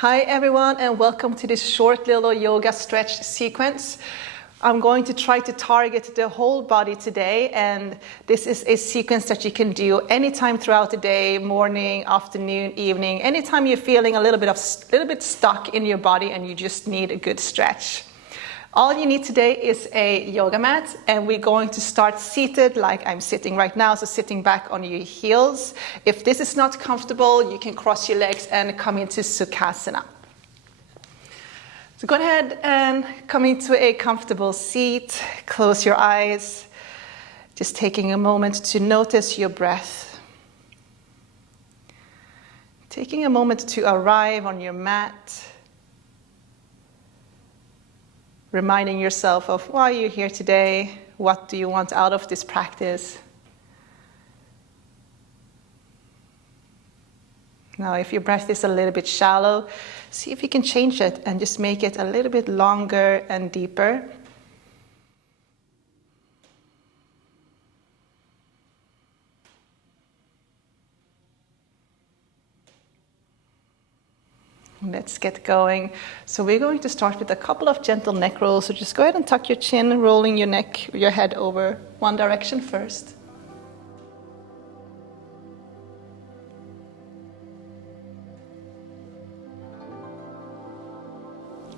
Hi everyone, and welcome to this short little yoga stretch sequence. I'm going to try to target the whole body today, and this is a sequence that you can do anytime throughout the day, morning, afternoon, evening, anytime you're feeling a little bit stuck in your body and you just need a good stretch. All you need today is a yoga mat, and we're going to start seated like I'm sitting right now, so sitting back on your heels. If this is not comfortable, you can cross your legs and come into Sukhasana. So go ahead and come into a comfortable seat, close your eyes, just taking a moment to notice your breath. Taking a moment to arrive on your mat. Reminding yourself of why you're here today, what do you want out of this practice. Now, if your breath is a little bit shallow, see if you can change it and just make it a little bit longer and deeper. Let's get going. So we're going to start with a couple of gentle neck rolls. So just go ahead and tuck your chin, rolling your neck, your head over one direction first.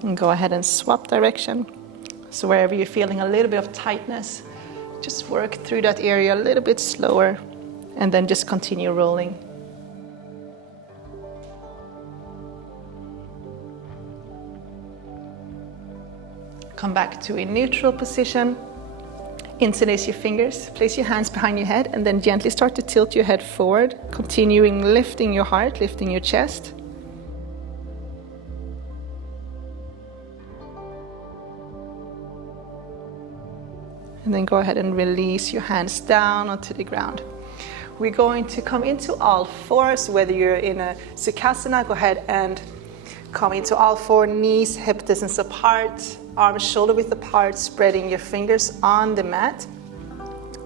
And go ahead and swap direction. So wherever you're feeling a little bit of tightness, just work through that area a little bit slower, and then just continue rolling. Come back to a neutral position. Interlace your fingers, place your hands behind your head, and then gently start to tilt your head forward, continuing lifting your heart, lifting your chest. And then go ahead and release your hands down onto the ground. We're going to come into all fours. Whether you're in a Sukhasana, go ahead and come into all four, knees hip distance apart, arms shoulder width apart, spreading your fingers on the mat.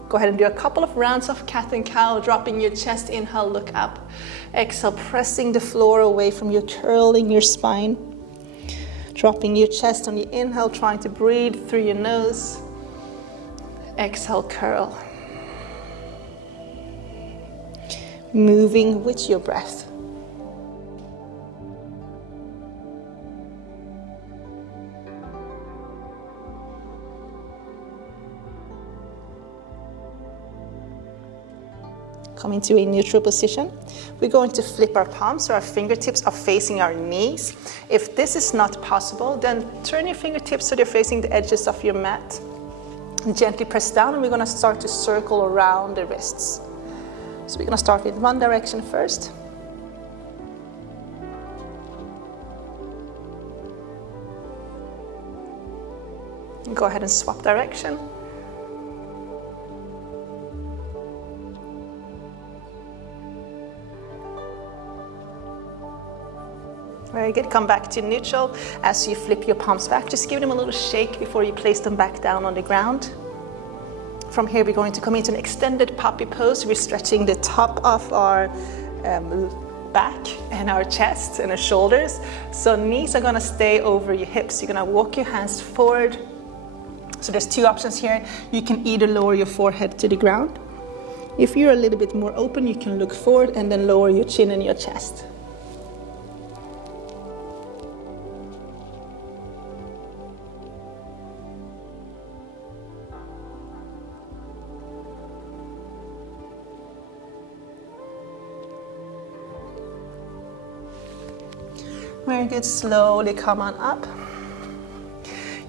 Go ahead and do a couple of rounds of cat and cow, dropping your chest, inhale, look up. Exhale, pressing the floor away from you, curling your spine. Dropping your chest on the inhale, trying to breathe through your nose. Exhale, curl. Moving with your breath. Come into a neutral position. We're going to flip our palms so our fingertips are facing our knees. If this is not possible, then turn your fingertips so they're facing the edges of your mat. Gently press down, and we're going to start to circle around the wrists. So we're going to start with one direction first. And go ahead and swap direction. Very good. Come back to neutral. As you flip your palms back, just give them a little shake before you place them back down on the ground. From here, we're going to come into an extended puppy pose. We're stretching the top of our back and our chest and our shoulders. So knees are going to stay over your hips. You're going to walk your hands forward. So there's two options here. You can either lower your forehead to the ground. If you're a little bit more open, you can look forward and then lower your chin and your chest. Very good. Slowly come on up.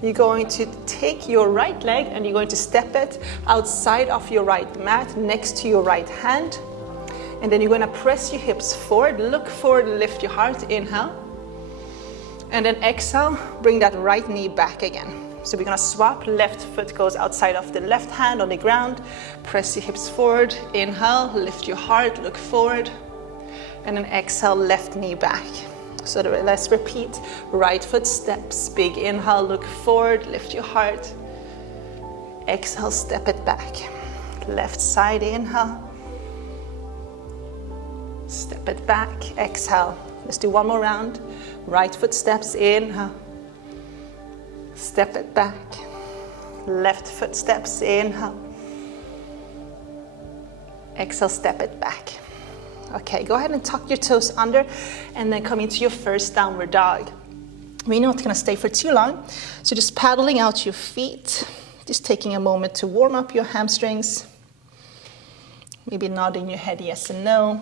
You're going to take your right leg and you're going to step it outside of your right mat next to your right hand. And then you're going to press your hips forward, look forward, lift your heart, inhale. And then exhale, bring that right knee back again. So we're going to swap, left foot goes outside of the left hand on the ground. Press your hips forward, inhale, lift your heart, look forward. And then exhale, left knee back. So let's repeat. Right foot steps, big inhale, look forward, lift your heart. Exhale, step it back. Left side inhale. Step it back, exhale, Let's do one more round. Right foot steps, inhale. Step it back. Left foot steps, inhale. Exhale, step it back. Okay, go ahead and tuck your toes under and then come into your first downward dog. We're not gonna stay for too long, so just paddling out your feet, just taking a moment to warm up your hamstrings. Maybe nodding your head yes and no.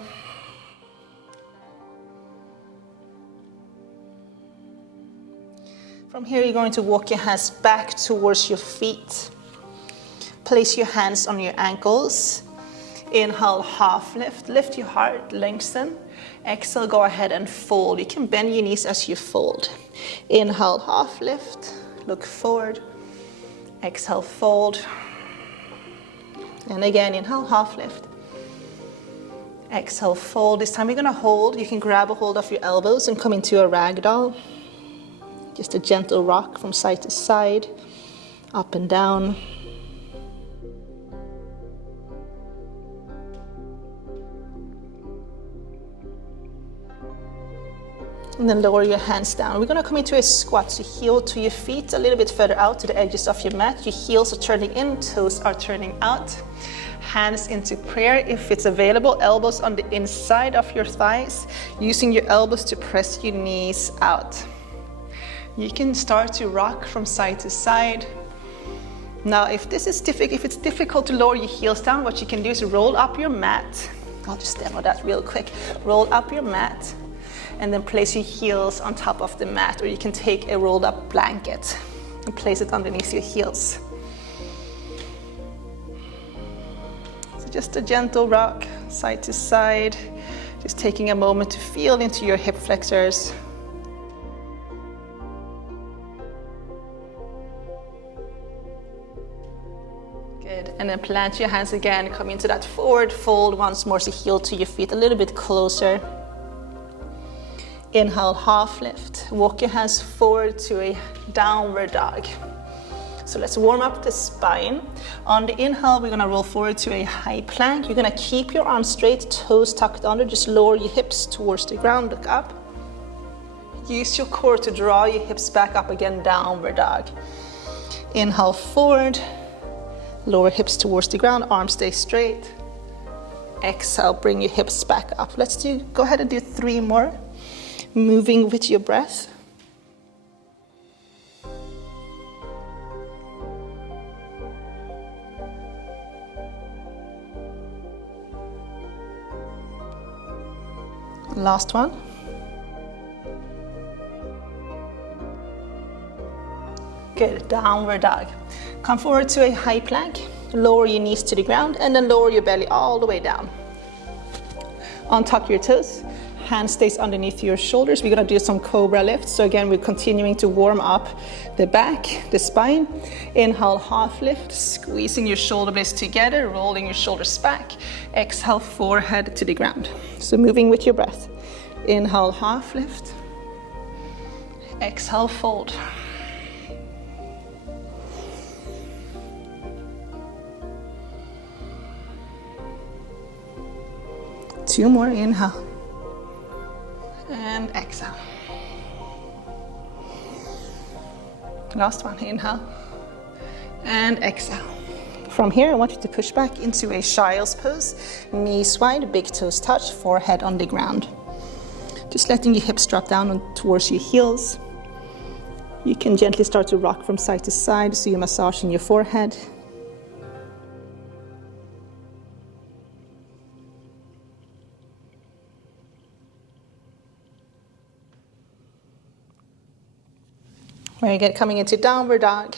From here, you're going to walk your hands back towards your feet. Place your hands on your ankles. Inhale, half lift. Lift your heart, lengthen. Exhale, go ahead and fold. You can bend your knees as you fold. Inhale, half lift. Look forward. Exhale, fold. And again, inhale, half lift. Exhale, fold. This time we're gonna hold. You can grab a hold of your elbows and come into a ragdoll. Just a gentle rock from side to side, up and down. And then lower your hands down. We're gonna come into a squat, so heel to your feet, a little bit further out to the edges of your mat. Your heels are turning in, toes are turning out. Hands into prayer if it's available, elbows on the inside of your thighs, using your elbows to press your knees out. You can start to rock from side to side. Now, if it's difficult to lower your heels down, what you can do is roll up your mat. I'll just demo that real quick. Roll up your mat and then place your heels on top of the mat, or you can take a rolled up blanket and place it underneath your heels. So just a gentle rock, side to side, just taking a moment to feel into your hip flexors. Good, and then plant your hands again, come into that forward fold once more, so heel to your feet a little bit closer. Inhale, half lift. Walk your hands forward to a downward dog. So let's warm up the spine. On the inhale, we're gonna roll forward to a high plank. You're gonna keep your arms straight, toes tucked under, just lower your hips towards the ground, look up. Use your core to draw your hips back up again, downward dog. Inhale, forward. Lower hips towards the ground, arms stay straight. Exhale, bring your hips back up. Go ahead and do 3 more. Moving with your breath. Last one. Good, downward dog. Come forward to a high plank, lower your knees to the ground, and then lower your belly all the way down. Untuck your toes, hand stays underneath your shoulders. We're gonna do some cobra lifts. So again, we're continuing to warm up the back, the spine. Inhale, half lift, squeezing your shoulder blades together, rolling your shoulders back. Exhale, forehead to the ground. So moving with your breath. Inhale, half lift. Exhale, fold. Two more, inhale. And exhale. Last one, inhale. And exhale. From here, I want you to push back into a child's pose. Knees wide, big toes touch, forehead on the ground. Just letting your hips drop down towards your heels. You can gently start to rock from side to side, so you're massaging your forehead. Very good, coming into downward dog.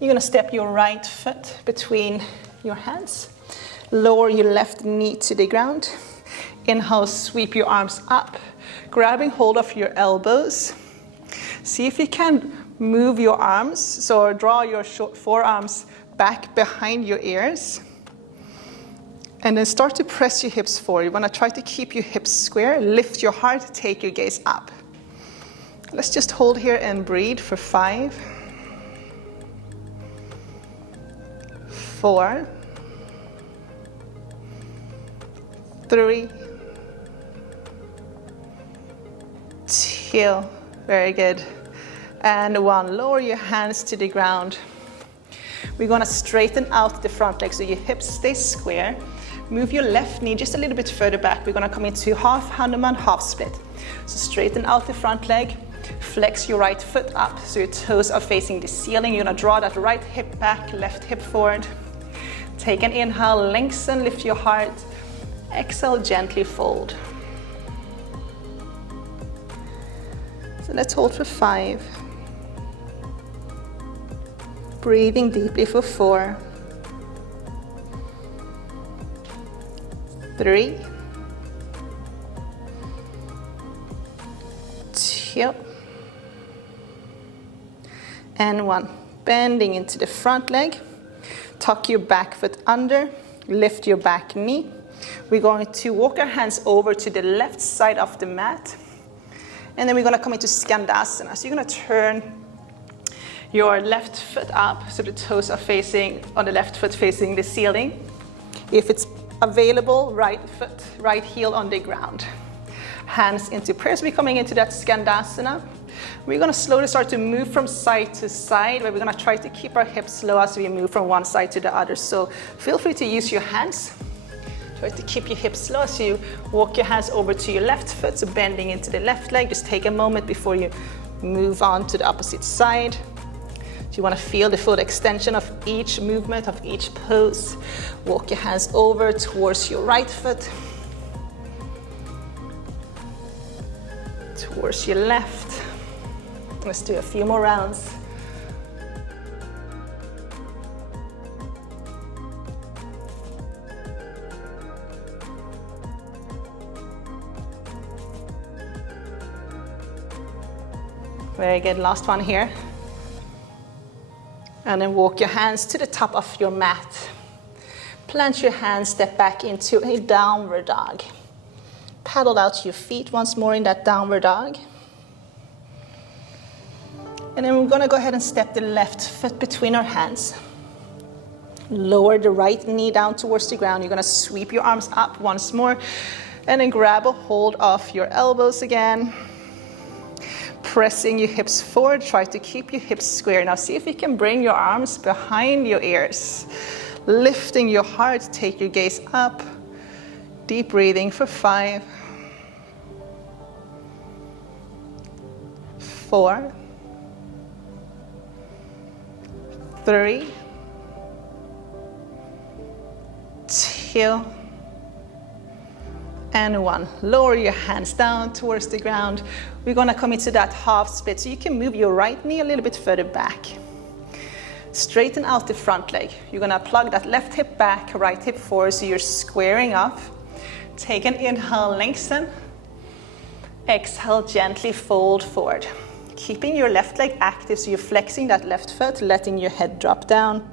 You're gonna step your right foot between your hands. Lower your left knee to the ground. Inhale, sweep your arms up, grabbing hold of your elbows. See if you can move your arms, so draw your forearms back behind your ears. And then start to press your hips forward. You wanna try to keep your hips square, lift your heart, take your gaze up. Let's just hold here and breathe for 5, 4, 3, 2. Very good. And 1. Lower your hands to the ground. We're gonna straighten out the front leg so your hips stay square. Move your left knee just a little bit further back. We're gonna come into half Hanuman, half split. So straighten out the front leg. Flex your right foot up so your toes are facing the ceiling. You're gonna draw that right hip back, left hip forward. Take an inhale, lengthen, lift your heart. Exhale, gently fold. So let's hold for 5. Breathing deeply for 4. 3. 2. And 1. Bending into the front leg. Tuck your back foot under. Lift your back knee. We're going to walk our hands over to the left side of the mat. And then we're going to come into Skandasana. So you're going to turn your left foot up so the toes are facing, on the left foot facing the ceiling. If it's available, right foot, right heel on the ground. Hands into prayer. So we're coming into that Skandasana. We're going to slowly start to move from side to side, where we're going to try to keep our hips low as we move from one side to the other. So feel free to use your hands. Try to keep your hips low as you walk your hands over to your left foot, so bending into the left leg. Just take a moment before you move on to the opposite side. So you want to feel the full extension of each movement, of each pose. Walk your hands over towards your right foot, towards your left. Let's do a few more rounds. Very good, last one here. And then walk your hands to the top of your mat. Plant your hands, step back into a downward dog. Paddle out your feet once more in that downward dog. And then we're gonna go ahead and step the left foot between our hands. Lower the right knee down towards the ground. You're gonna sweep your arms up once more. And then grab a hold of your elbows again. Pressing your hips forward, try to keep your hips square. Now see if you can bring your arms behind your ears. Lifting your heart, take your gaze up. Deep breathing for 5, 4, 3, 2, and 1. Lower your hands down towards the ground. We're gonna come into that half split, so you can move your right knee a little bit further back. Straighten out the front leg. You're gonna plug that left hip back, right hip forward, so you're squaring up. Take an inhale, lengthen. Exhale, gently fold forward. Keeping your left leg active, so you're flexing that left foot, letting your head drop down.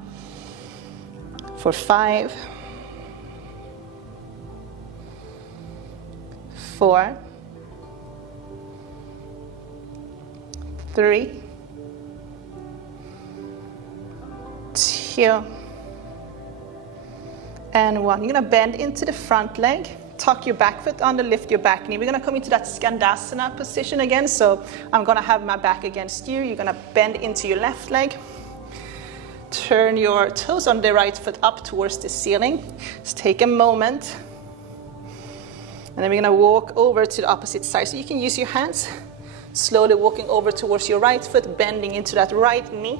For 5, 4, 3, 2, and 1. You're gonna bend into the front leg. Tuck your back foot under, lift your back knee. We're gonna come into that Skandasana position again. So I'm gonna have my back against you. You're gonna bend into your left leg. Turn your toes on the right foot up towards the ceiling. Just take a moment. And then we're gonna walk over to the opposite side. So you can use your hands. Slowly walking over towards your right foot, bending into that right knee.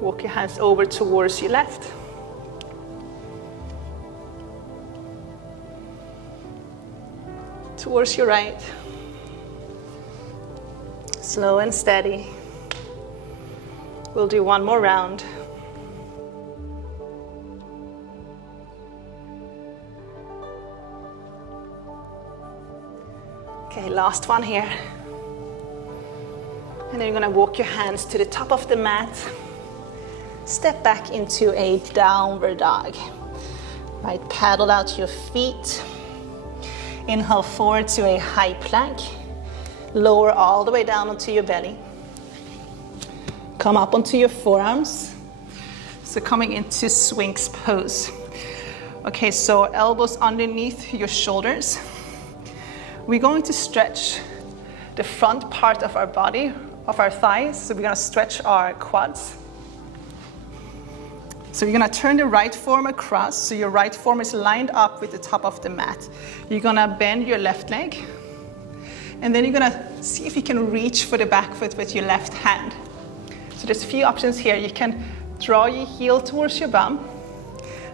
Walk your hands over towards your left. Towards your right. Slow and steady. We'll do one more round. Okay, last one here. And then you're gonna walk your hands to the top of the mat. Step back into a downward dog. Right, paddle out your feet. Inhale forward to a high plank. Lower all the way down onto your belly. Come up onto your forearms. So coming into Sphinx pose. Okay, so elbows underneath your shoulders. we're going to stretch the front part of our body, of our thighs. So we're going to stretch our quads. So you're going to turn the right forearm across, so your right forearm is lined up with the top of the mat. You're going to bend your left leg, and then you're going to see if you can reach for the back foot with your left hand. So there's a few options here. You can draw your heel towards your bum.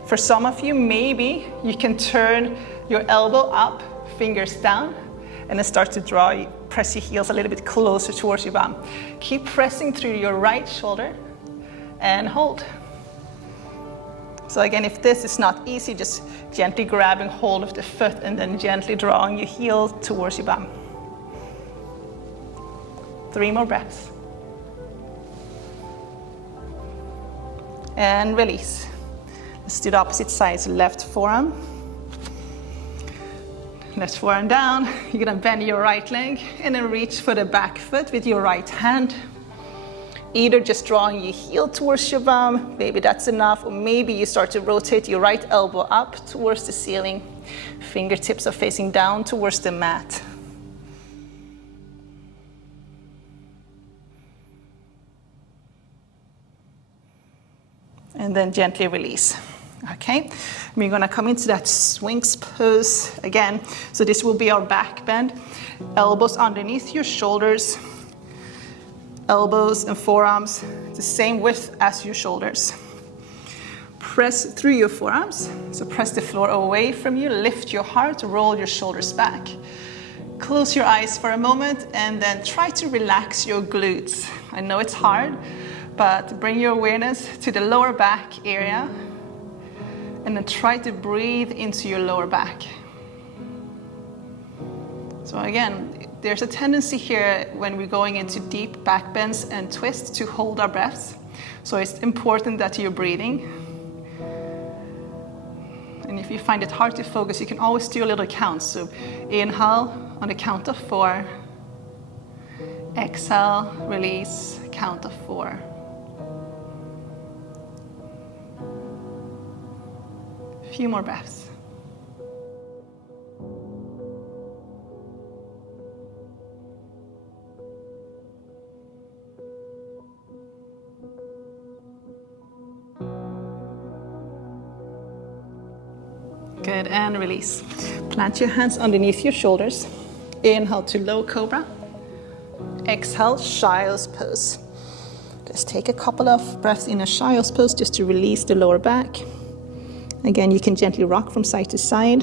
For some of you, maybe you can turn your elbow up, fingers down, and then start to press your heels a little bit closer towards your bum. Keep pressing through your right shoulder and hold. So again, if this is not easy, just gently grabbing hold of the foot and then gently drawing your heel towards your bum. 3 more breaths. And release. Let's do the opposite side. So left forearm. Left forearm down. You're gonna bend your right leg and then reach for the back foot with your right hand. Either just drawing your heel towards your bum, maybe that's enough, or maybe you start to rotate your right elbow up towards the ceiling. Fingertips are facing down towards the mat. And then gently release. Okay, we're gonna come into that Sphinx pose again. So this will be our back bend. Elbows underneath your shoulders. Elbows and forearms the same width as your shoulders. Press through your forearms. So press the floor away from you. Lift your heart, roll your shoulders back. Close your eyes for a moment and then try to relax your glutes. I know it's hard, but bring your awareness to the lower back area and then try to breathe into your lower back. So again, there's a tendency here when we're going into deep back bends and twists to hold our breaths. So it's important that you're breathing. And if you find it hard to focus, you can always do a little count. So inhale on the count of 4. Exhale, release, count of 4. A few more breaths. Good, and release. Plant your hands underneath your shoulders. Inhale to low cobra. Exhale, child's pose. Just take a couple of breaths in a child's pose just to release the lower back. Again, you can gently rock from side to side.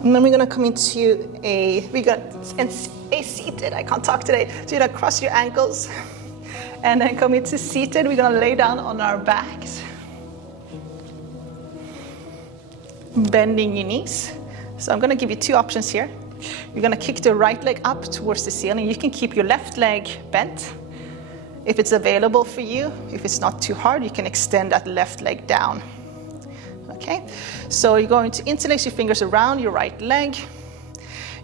And then we're going to come into a seated, I can't talk today. So you're going to cross your ankles and then come into seated. We're going to lay down on our backs. Bending your knees. So I'm going to give you 2 options here. You're going to kick the right leg up towards the ceiling. You can keep your left leg bent. If it's available for you, if it's not too hard, you can extend that left leg down. Okay, so you're going to interlace your fingers around your right leg.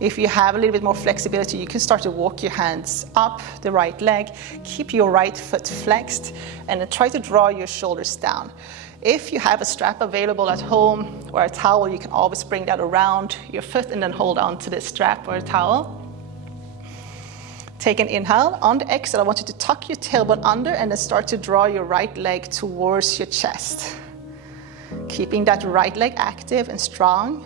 If you have a little bit more flexibility, you can start to walk your hands up the right leg. Keep your right foot flexed and then try to draw your shoulders down. If you have a strap available at home or a towel, you can always bring that around your foot and then hold on to the strap or a towel. Take an inhale. On the exhale, I want you to tuck your tailbone under and then start to draw your right leg towards your chest. Keeping that right leg active and strong.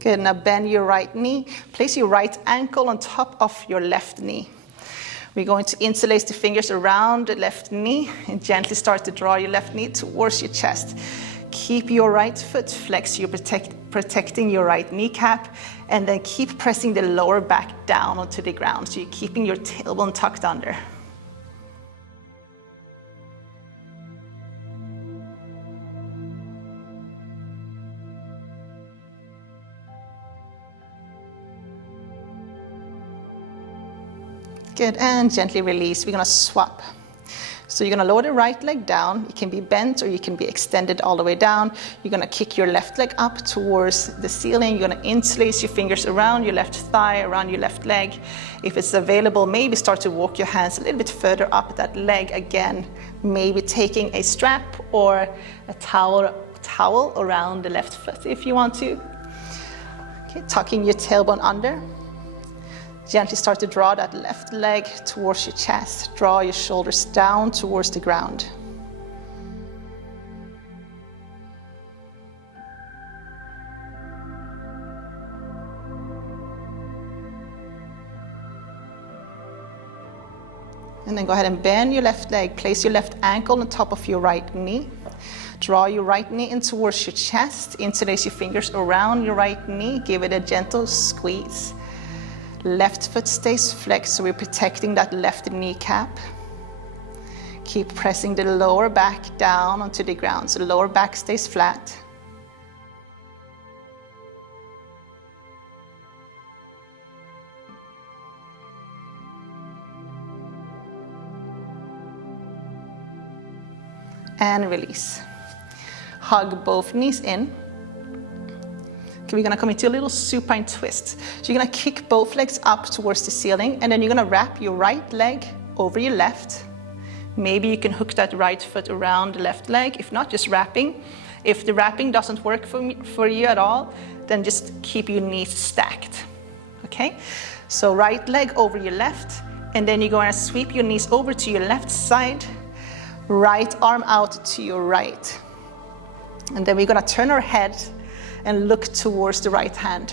Good, now bend your right knee. Place your right ankle on top of your left knee. We're going to interlace the fingers around the left knee and gently start to draw your left knee towards your chest. Keep your right foot flexed, you're protecting your right kneecap, and then keep pressing the lower back down onto the ground. So you're keeping your tailbone tucked under. Good, and gently release. We're gonna swap. So you're gonna lower the right leg down. It can be bent or you can be extended all the way down. You're gonna kick your left leg up towards the ceiling. You're gonna interlace your fingers around your left thigh, around your left leg. If it's available, maybe start to walk your hands a little bit further up that leg again. Maybe taking a strap or a towel around the left foot if you want to. Okay, tucking your tailbone under. Gently start to draw that left leg towards your chest. Draw your shoulders down towards the ground. And then go ahead and bend your left leg. Place your left ankle on top of your right knee. Draw your right knee in towards your chest. Interlace your fingers around your right knee. Give it a gentle squeeze. Left foot stays flexed, so we're protecting that left kneecap. Keep pressing the lower back down onto the ground, so the lower back stays flat. And release. Hug both knees in. Okay, we're gonna come into a little supine twist. So you're gonna kick both legs up towards the ceiling, and then you're gonna wrap your right leg over your left. Maybe you can hook that right foot around the left leg. If not, just wrapping. If the wrapping doesn't work for you at all, then just keep your knees stacked. Okay? So right leg over your left, and then you're gonna sweep your knees over to your left side, right arm out to your right. And then we're gonna turn our head and look towards the right hand.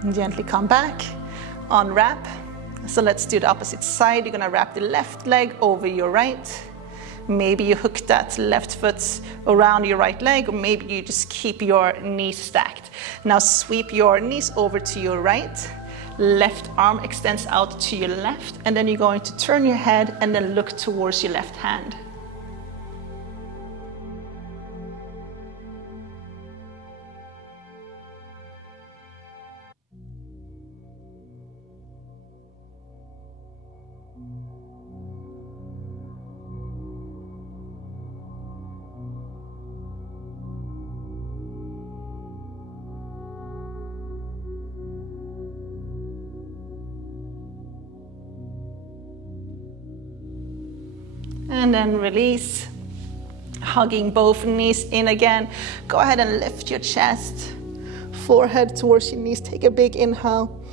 And gently come back, unwrap. So let's do the opposite side. You're gonna wrap the left leg over your right. Maybe you hook that left foot around your right leg, or maybe you just keep your knees stacked. Now sweep your knees over to your right. Left arm extends out to your left, and then you're going to turn your head and then look towards your left hand. And then release, hugging both knees in again. Go ahead and lift your chest, forehead towards your knees. Take a big inhale,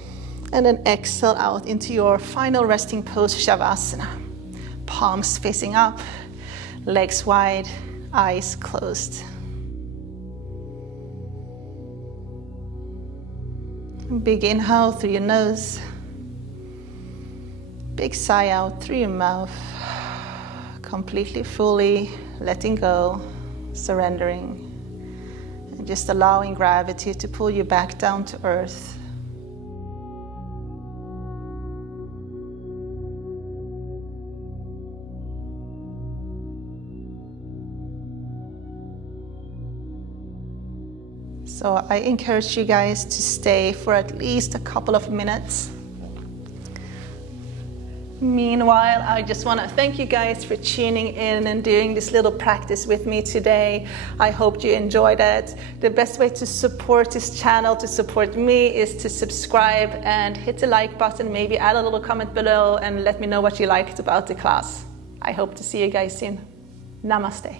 and then exhale out into your final resting pose, Shavasana. Palms facing up, legs wide, eyes closed. Big inhale through your nose, big sigh out through your mouth. Completely, fully letting go, surrendering, and just allowing gravity to pull you back down to earth. So I encourage you guys to stay for at least a couple of minutes. Meanwhile, I just want to thank you guys for tuning in and doing this little practice with me today. I hope you enjoyed it. The best way to support this channel, to support me, is to subscribe and hit the like button, maybe add a little comment below and let me know what you liked about the class. I hope to see you guys soon. Namaste.